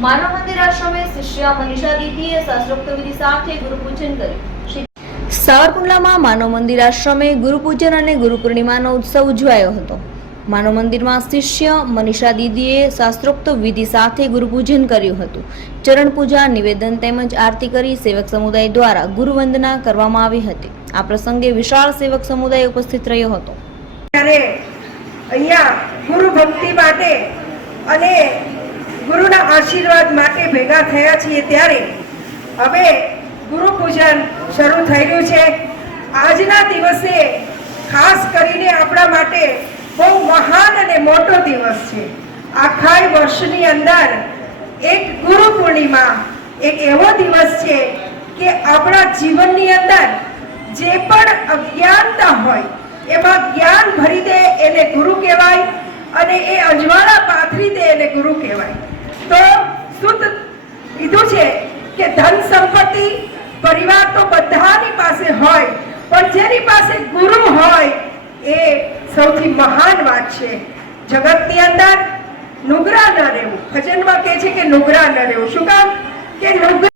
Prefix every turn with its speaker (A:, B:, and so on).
A: માનવ મંદિર આશ્રમે શિષ્યા મનીષા દીદીએ શાસ્ત્રોક્ત વિધિ સાથે ગુરુપૂજન કર્યું. સાવરકુંડલામાં માનવ મંદિર આશ્રમે ગુરુપૂજન અને ગુરુ પૂર્ણિમાનો ઉત્સવ ઉજવાયો હતો. માનવ મંદિરમાં શિષ્ય મનીષા દીદીએ શાસ્ત્રોક્ત વિધિ સાથે ગુરુપૂજન કર્યું હતું. ચરણ પૂજા નિવેદન તેમજ આરતી કરી સેવક સમુદાય દ્વારા ગુરુવંદના કરવામાં આવી હતી. આ પ્રસંગે વિશાળ સેવક સમુદાય ઉપસ્થિત રહ્યો હતો.
B: ત્યારે અહીંયા ગુરુ ભક્તિ માટે અને ગુરુના આશીર્વાદ માટે ભેગા થયા છીએ ત્યારે હવે ગુરુ પૂજન શરૂ થઈ રહ્યું છે. આજના દિવસે ખાસ કરીને આપણા માટે બહુ મહાન અને મોટો દિવસ છે. આખા વર્ષની અંદર એક ગુરુ પૂર્ણિમા એક એવો દિવસ છે કે આપણા જીવનની અંદર જે પણ અજ્ઞાનતા હોય, એમાં જ્ઞાન ભરી દે એને ગુરુ કહેવાય અને એ અજવાળા પાથરી દે એને ગુરુ કહેવાય તો શુદ્ધ કીધું છે કે ધન સંપત્તિ, પરિવાર તો બધાની પાસે હોય, પણ જેની પાસે ગુરુ હોય, એ સૌથી મહાન વાત છે. જગતની અંદર નુગરા ન રહેવું. ભજનમાં કહે છે કે નુગરા ન રહેવું. શું કામ? કે નુગરા